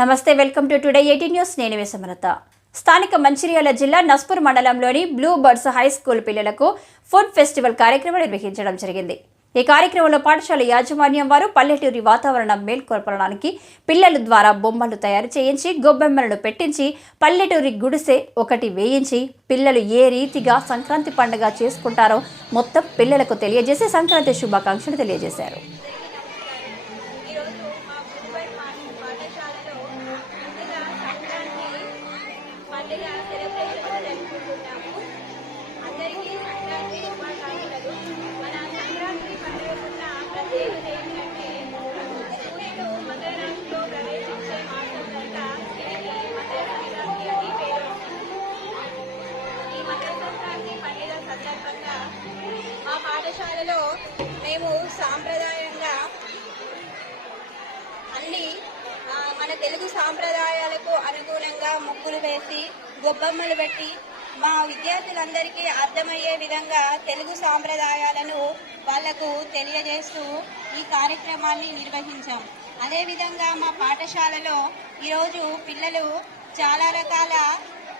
నమస్తే, welcome to today 18 news. నేను సమరత. స్థానిక మంచిర్యాల జిల్లా నస్పూర్ మండలంలోని బ్లూ బర్డ్స్ హై స్కూల్ పిల్లలకు ఫుడ్ ఫెస్టివల్ కార్యక్రమం నిర్వహించడం జరిగింది. ఈ కార్యక్రమంలో పాఠశాల యాజమాన్యం వారు పల్లెటూరి వాతావరణం మేల్కొల్పడానికి పిల్లల ద్వారా బొమ్మలు తయారు చేయించి గొబ్బెమ్మలను పెట్టించి పల్లెటూరి గుడిసె ఒకటి వేయించి పిల్లలు ఏ రీతిగా సంక్రాంతి పండుగ చేసుకుంటారో మొత్తం పిల్లలకు తెలియజేసి సంక్రాంతి శుభాకాంక్షలు తెలియజేశారు. మా పాఠశాలలో మేము సాంప్రదాయంగా అన్ని మన తెలుగు సాంప్రదాయాలకు అనుగుణంగా ముగ్గులు వేసి గొబ్బమ్మలు పెట్టి మా విద్యార్థులందరికీ అర్థమయ్యే విధంగా తెలుగు సాంప్రదాయాలను వాళ్లకు తెలియజేస్తూ ఈ కార్యక్రమాన్ని నిర్వహించాం. అదేవిధంగా మా పాఠశాలలో ఈరోజు పిల్లలు చాలా రకాల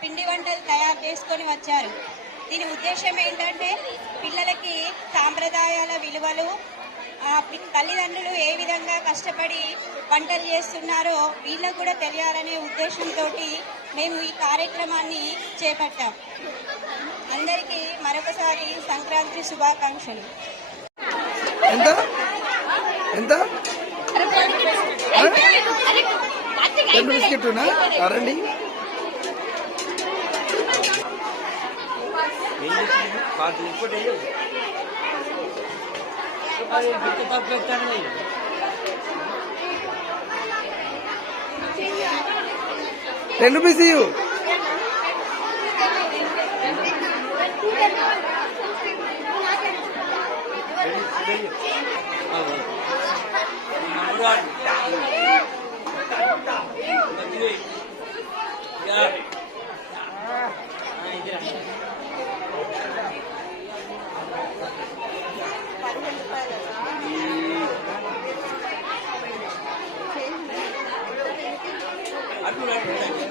పిండి వంటలు తయారు చేసుకొని వచ్చారు. దీని ఉద్దేశం ఏంటంటే పిల్లలకి సాంప్రదాయాల విలువలు, తల్లిదండ్రులు ఏ విధంగా కష్టపడి వంటలు చేస్తున్నారో వీళ్ళకు కూడా తెలియాలనే ఉద్దేశంతో మేము ఈ కార్యక్రమాన్ని చేపట్టాం. అందరికీ మరొకసారి సంక్రాంతి శుభాకాంక్షలు. ₹10 అటు